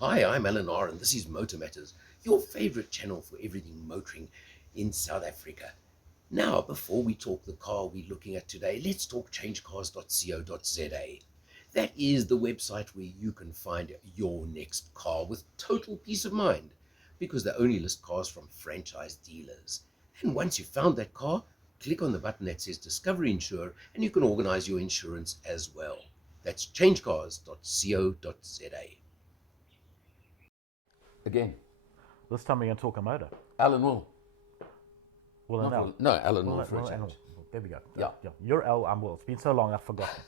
Hi, I'm Alan R, and this is Motor Matters, your favorite channel for everything motoring in South Africa. Now, before we talk the car we're looking at today, let's talk changecars.co.za. That is the website where you can find your next car with total peace of mind, because they only list cars from franchise dealers. And once you've found that car, click on the button that says Discover Insure, and you can organize your insurance as well. That's changecars.co.za. Again, This time we're going to talk Omoda. Alan Will. Will and Not L. Will. No, Alan Will Will, for a Will and change. L. There we go. Yeah. You're L, I'm Will. It's been so long, I've forgotten.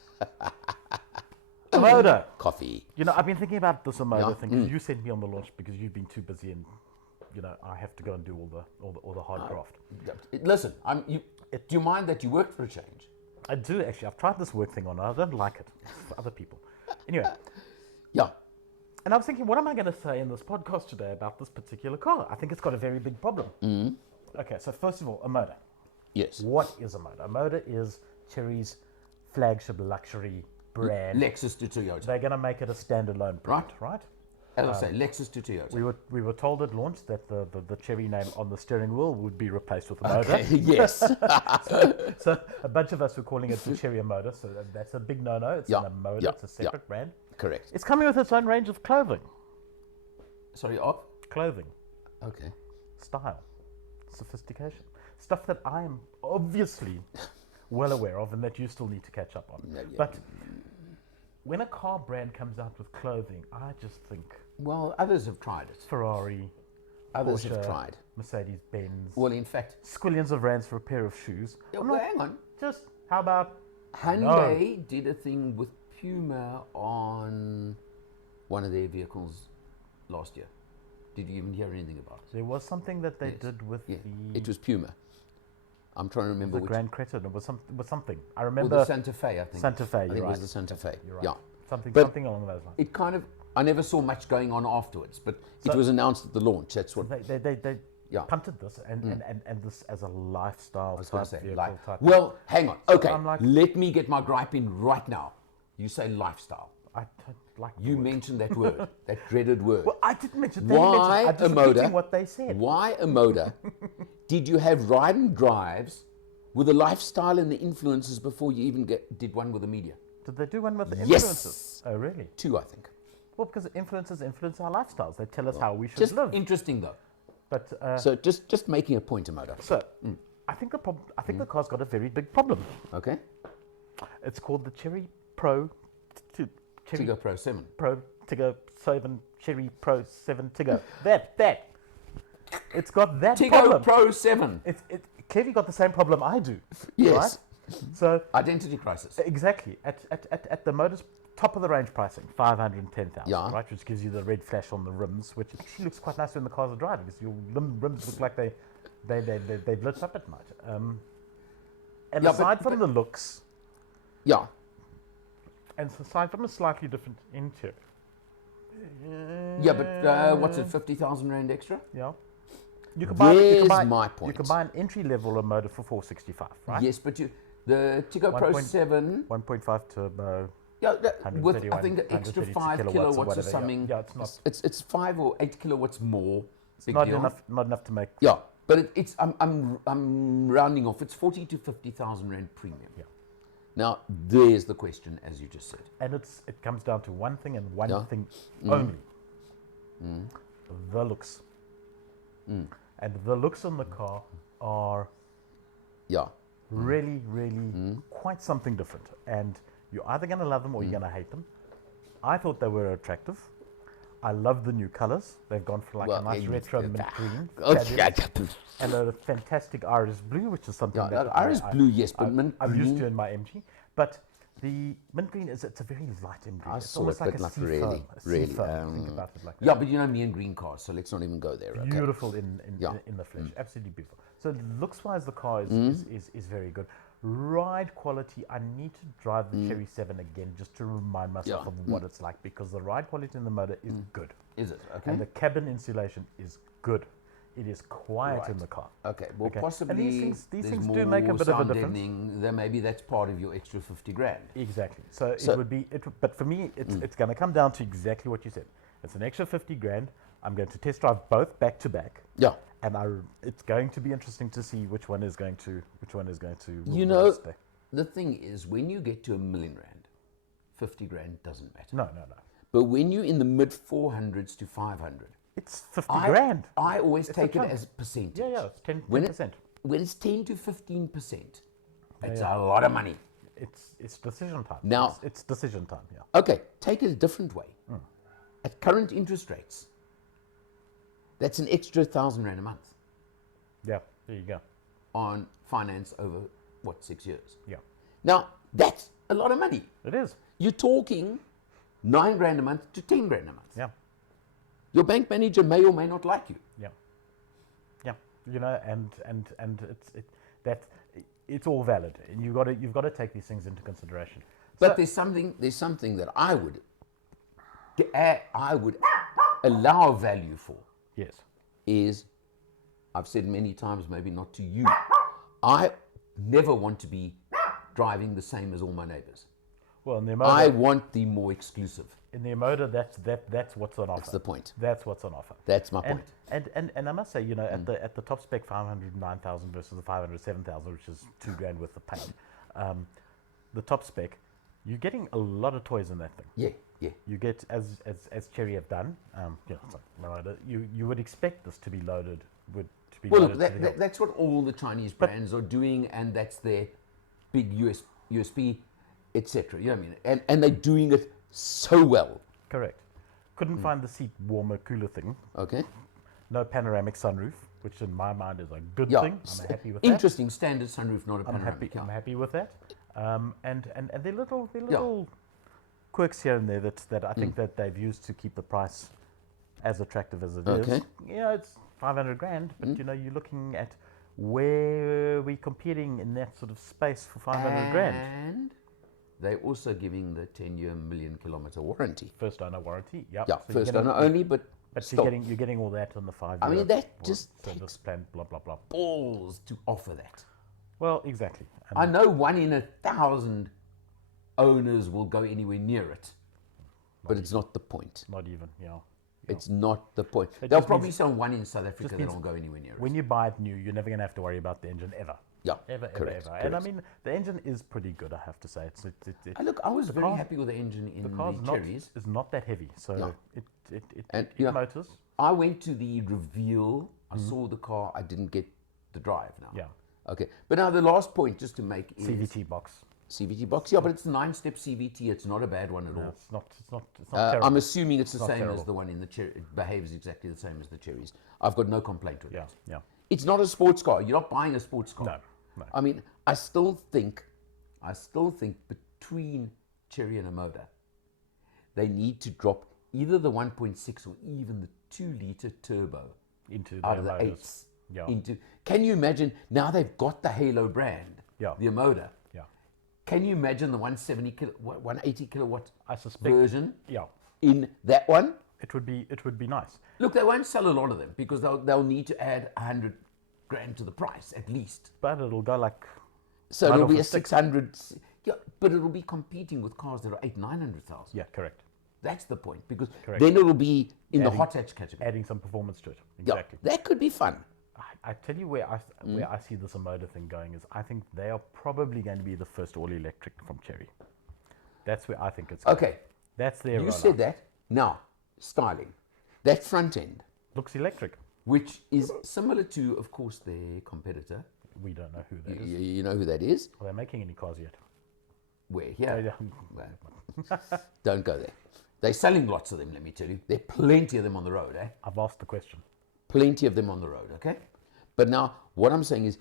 Omoda. Coffee. You know, I've been thinking about this Omoda Yeah. thing because you sent me on the launch because you've been too busy and, you know, I have to go and do all the hard graft. Listen, do you mind that you worked for a change? I do actually. I've tried this work thing on. I don't like it. It's for other people. Anyway, Yeah. and I was thinking, what am I going to say in this podcast today about this particular car? I think it's got a very big problem. Okay, so first of all, Omoda. Yes. What is Omoda? Omoda is Cherry's flagship luxury brand. Lexus to Toyota. They're going to make it a standalone brand, right? As I say, Lexus to Toyota. We were told at launch that the Cherry name on the steering wheel would be replaced with Omoda. Okay, yes. So a bunch of us were calling it the Cherry Omoda, so that's a big no-no. It's Yeah, an Omoda, yeah, it's a separate brand. Correct. It's coming with its own range of clothing. Sorry, up? Clothing, Okay. style, sophistication. Stuff that I am obviously well aware of and that you still need to catch up on. Yeah. But when a car brand comes out with clothing, I just think Well, others have tried it. Ferrari, Others Porsche, have tried. Mercedes-Benz, Well, in fact, squillions of rands for a pair of shoes. yeah, I'm well, not- hang on. Just, how about Hyundai did a thing with Puma on one of their vehicles last year. Did you even hear anything about it? there was something that they Yes. did with Yeah, the, it was Puma. I'm trying to remember the which. Grand Creton. It was something. I Or remember the Santa Fe, I think. Santa Fe, I think you're it was right. the Santa Fe. You're right. Yeah. Something But along those lines. it kind of, I never saw much going on afterwards, but it So- was announced at the launch. That's what. They Yeah. punted this and this as a lifestyle I was going type to say, vehicle type. well, hang on. Okay, I'm like- let me get my gripe in right now. You say lifestyle. I don't like the You word. mentioned that word, that dreaded word. Well, I didn't mention. They mentioned. Why I'm just Omoda? repeating what they said. Why Omoda did you have ride and drives with the lifestyle and the influences before you even did one with the media? Did they do one with the Yes. influencers? Oh, really? Two, I think. Well, because influencers influence our lifestyles. They tell us how we should Just live. interesting though. But So just making a point, Omoda. so, I think the car's got a very big problem. Okay. It's called the Cherry Pro, Cherry Tiggo Pro 7. Pro Tiggo 7 Cherry Pro 7 Tiggo. That. It's got that Tiggo problem. Pro 7. It's clearly got the same problem I do. Yes. Right? So Identity crisis. exactly at the motor's top of the range pricing, 510,000. Yeah. Right, which gives you the red flash on the rims, which actually looks quite nice when the cars are driving, because your rims look like they've lit up at night. And Yeah, aside but- from the looks, Yeah. and aside from a slightly different interior, Yeah, but what's it, 50,000 Rand extra? yeah, you There's buy my You point. can buy an entry level motor for 465, right? Yes, but the Tiggo Pro 7, 1.5 turbo. yeah, with I 131, think an extra 132 5 kilowatts or kilowatts or whatever, yeah. something. Yeah, it's not- It's 5 or 8 kilowatts more. Big Not deal. enough to make. Yeah, but it's I'm rounding off. It's 40 to 50,000 Rand premium. Yeah. Now there's the question, as you just said. And it comes down to one thing and one Yeah. thing only: the looks. And the looks on the car are Yeah. really, quite something different. And you're either going to love them or you're going to hate them. I thought they were attractive. I love the new colors. They've gone for like a nice retro mint green. Fabulous. And a fantastic iris blue, which is something Yeah, that iris blue, yes, but mint I'm used green- to in my MG. But the mint green it's a very light mint green. I It's saw almost it, like but a like sea really, foam. A really, sea foam. Think about it like that. Yeah, but you know me and green cars, so let's not even go there. Okay. Beautiful in Yeah. the flesh, absolutely beautiful. So looks wise, the car is very good. Ride quality, I need to drive the Cherry 7 again just to remind myself Yeah. of what it's like, because the ride quality in the motor is good. Is it? Okay. And the cabin insulation is good. It is quiet in Right. the car. Okay, well, Okay. possibly And these there's things more do make a bit of a sound difference. deadening, then maybe that's part of your extra 50 grand. Exactly. So So- it would be, but for me, it's going to come down to exactly what you said. It's an extra 50 grand. I'm going to test drive both back to back. Yeah. And it's going to be interesting to see which one is going to rule You the know, rest day. the thing is, when you get to £1 million, 50 grand doesn't matter. No. But when you're in the mid 400s to 500, It's 50 grand. I always It's take a it chunk. as percentage. Yeah, it's 10%. When it's 10 to 15%, it's a lot of money. It's decision time. Now- it's decision time, yeah. Okay, take it a different way. At current interest rates, that's an extra £1,000 a month Yeah, there you go. on finance over, 6 years? Yeah, Now, that's a lot of money. it is. You're talking 9 grand a month to 10 grand a month. Yeah, Your bank manager may or may not like you. yeah. You know, and it's all valid, and you've got to take these things into consideration. But there's something that I would allow value for. Yes. Is, I've said many times, maybe not to you, I never want to be driving the same as all my neighbors. Well, in the I Omoda, want the more exclusive. that's what's on offer. That's the point. That's what's on offer. That's my And point. and I must say, you know, at the top spec 509,000 versus the 507,000, which is 2 grand worth of paint. The top spec, you're getting a lot of toys in that thing. Yeah. You get, as Cherry have done, you would expect this to be loaded. Well, loaded look, to the hill. that's what all the Chinese brands are doing, and that's their big USP, etc. You know what I mean? And they're doing it so well. Correct. Couldn't find the seat warmer, cooler thing. Okay. No panoramic sunroof, which in my mind is a good Yeah. thing. I'm happy with that. Interesting standard sunroof, not a panoramic. I'm happy with that. And there are little quirks here and there that I think that they've used to keep the price as attractive as it is. Okay. You know, it's 500 grand, but you know, you're looking at where we're competing in that sort of space for 500 grand. And they're also giving the 10-year million-kilometer warranty. First owner warranty, yeah. Yeah, So you're first getting- owner only, but still, you're getting all that on the 5 I year. mean, that just service takes plan, blah blah blah. balls to offer that. Well, exactly. I know 1 in 1,000 owners will go anywhere near it, but it's not the point. Not even, yeah. It's not the point. It They'll just probably means- sell 1 in South Africa that means won't go anywhere near it. When you buy it new, you're never going to have to worry about the engine ever. Yeah, Ever. correct. And I mean, the engine is pretty good, I have to say. Look, I was very car's- happy with the engine in The the car's Cherries. is not that heavy, so Yeah. it And, motors. I went to the reveal. I saw the car. I didn't get the drive now. Yeah. Okay. But now the last point just to make is CVT box. CVT box. Yeah, but it's a 9-step CVT. It's not a bad one at all. It's not terrible. I'm assuming it's the same terrible. as the one in the Cherry. It behaves exactly the same as the Cherries. I've got no complaint with it. Yeah. It's not a sports car. You're not buying a sports car. No. I mean, I still think between Cherry and Omoda, they need to drop either the 1.6 or even the 2-liter turbo Into out of the motors. 8s. Yeah. Can you imagine, now they've got the Halo brand, Yeah. the Omoda. Yeah. Can you imagine the 180 kilowatt I suspect. version Yeah. in that one? It would be nice. Look, they won't sell a lot of them because they'll need to add 100 grand to the price at least. But it'll go like So Right it'll off be the a stick. 600. Yeah, but it'll be competing with cars that are 800,000-900,000. yeah, correct. That's the point, because Correct. then it'll be in the Adding- hot hatch category. Adding some performance to it. Yeah, Exactly. that could be fun. I tell you where I see this Omoda thing going is I think they are probably going to be the first all electric from Cherry. That's where I think it's going. Okay, That's their you rollout. said that. Now, styling. That front end, Looks electric. which is similar to, of course, their competitor. We don't know who that is. You know who that is? Are they making any cars yet? Where? Here. Yeah. Well, don't go there. They're selling lots of them, let me tell you. There are plenty of them on the road, eh? I've asked the question. Plenty of them on the road, okay? But now, what I'm saying is,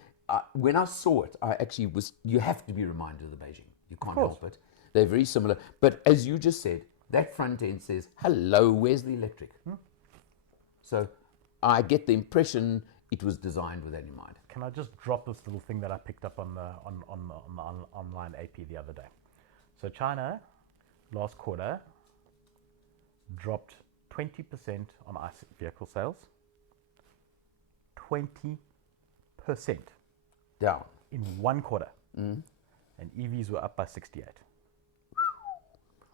when I saw it, I actually was, you have to be reminded of the Beijing. You can't course. help it. They're very similar. But as you just said, that front end says, hello, where's the electric? So I get the impression it was designed with that in mind. Can I just drop this little thing that I picked up on the online AP the other day? So China, last quarter, dropped 20% on ICE vehicle sales. 20% Down. in one quarter. And EVs were up by 68. Okay.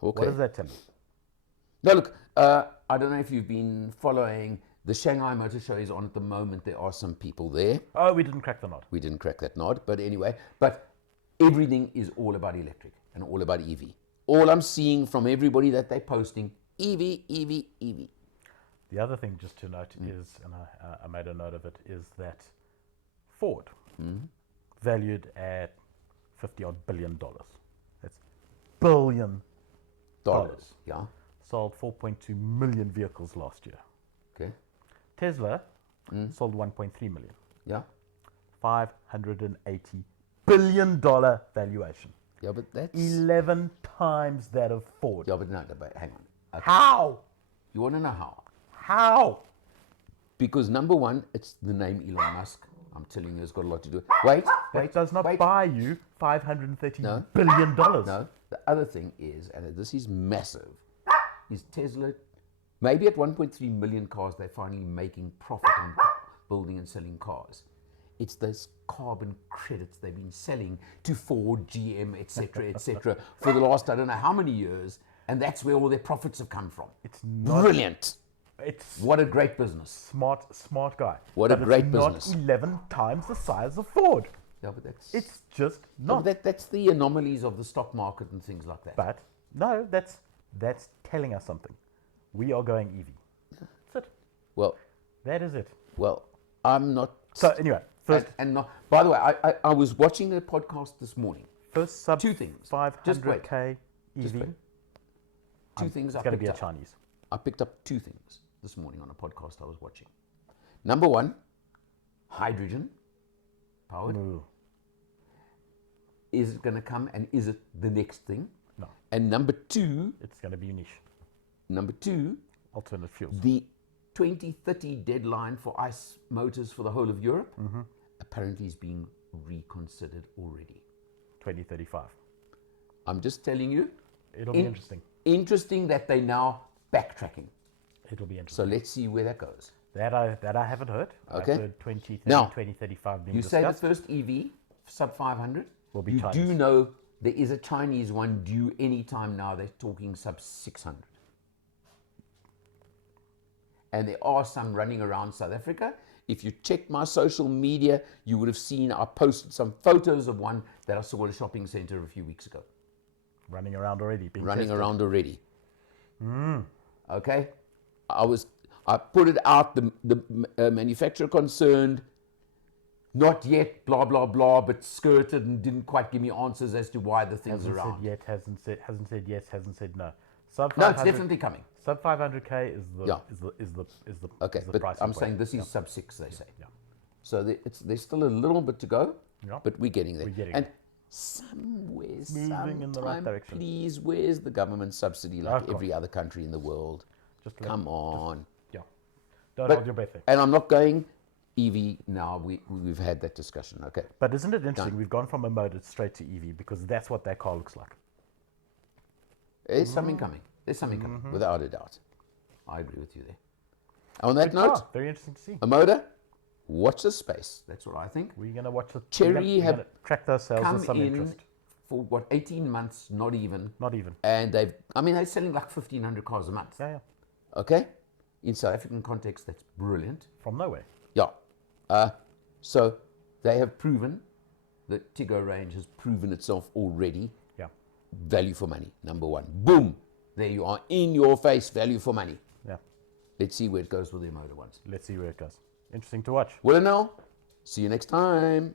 What does that tell you? No, look, I don't know if you've been following the Shanghai Motor Show is on at the moment. There are some people there. Oh, we didn't crack the nod. We didn't crack that nod, but anyway. But everything is all about electric and all about EV. All I'm seeing from everybody that they're posting, EV, EV, EV. The other thing just to note is, and I made a note of it, is that Ford, valued at $50 billion. That's billion dollars. Yeah. Sold 4.2 million vehicles last year. Okay. Tesla sold 1.3 million. Yeah. $580 billion valuation. Yeah, but that's 11 times that of Ford. Yeah, but no, but hang on. Okay. How? You want to know how? How? Because number one, it's the name Elon Musk. I'm telling you, it's got a lot to do. Wait, That does not wait. buy you $530 No. billion. No, the other thing is, and this is massive, is Tesla, maybe at 1.3 million cars, they're finally making profit on building and selling cars. It's those carbon credits they've been selling to Ford, GM, etc., for the last, I don't know how many years, and that's where all their profits have come from. It's not Brilliant. It's What a great business. smart guy. What a But great it's business. not 11 times the size of Ford. Yeah, but that's, It's just no, not. that's the anomalies of the stock market and things like that. But no, that's telling us something. We are going EV. That's it. Well, That is it. I'm not. So anyway, first And not, by the way, I was watching the podcast this morning. first sub Two things. Just 500k Just EV. wait. Two things It's I going to picked be a up. Chinese. I picked up two things this morning on a podcast I was watching. Number one, hydrogen powered. Ooh, Is it going to come, and is it the next thing? no, And number two, it's going to be niche. Alternate fuels. the 2030 deadline for ICE motors for the whole of Europe apparently is being reconsidered already. 2035. I'm just telling you. It'll be interesting. Interesting that they now backtracking. It'll be interesting. So let's see where that goes. That I haven't heard. Okay. I've heard 2030, Now, 2035 being You say the discussed. first EV sub 500 Will be you Chinese. do know there is a Chinese one due any time now. They're talking sub 600, and there are some running around South Africa. If you checked my social media, you would have seen I posted some photos of one that I saw at a shopping center a few weeks ago. running around already. Being Running tested. around already. Okay, I put it out. The manufacturer concerned, not yet, blah blah blah, but skirted and didn't quite give me answers as to why the thing's Hasn't around. said yet. Hasn't said yes. Hasn't said no. Sub No, it's 500 definitely coming. Sub 500k is the Yeah. is the Okay, is the but price I'm point. saying this is sub 6. They say. Yeah. So there's still a little bit to go, Yeah. but we're getting there. We're getting and there. somewhere, Moving in the right sometime, direction. please, where's the government subsidy like Oh, every other country in the world? Just Come on. Yeah. Don't But- hold your breath there. And I'm not going EV now. We've had that discussion. Okay. But isn't it interesting? We've gone from Omoda straight to EV because that's what that car looks like. There's something coming. There's something coming, without a doubt. I agree with you there. On that Good note, car. Very interesting to see. Omoda, watch the space. That's what I think. We're going to watch the Cherry we're have gonna track those sales Come with some in interest. for what, 18 months, not even. Not even. And they're selling like 1,500 cars a month. Yeah, yeah. Okay? In South African context, that's brilliant. From nowhere. Yeah. So they have proven, the Tiggo range has proven itself already. Yeah. Value for money, number one. Boom! There you are, in your face, value for money. Yeah. Let's see where it goes with the Omoda ones. Let's see where it goes. Interesting to watch. Well, now, see you next time.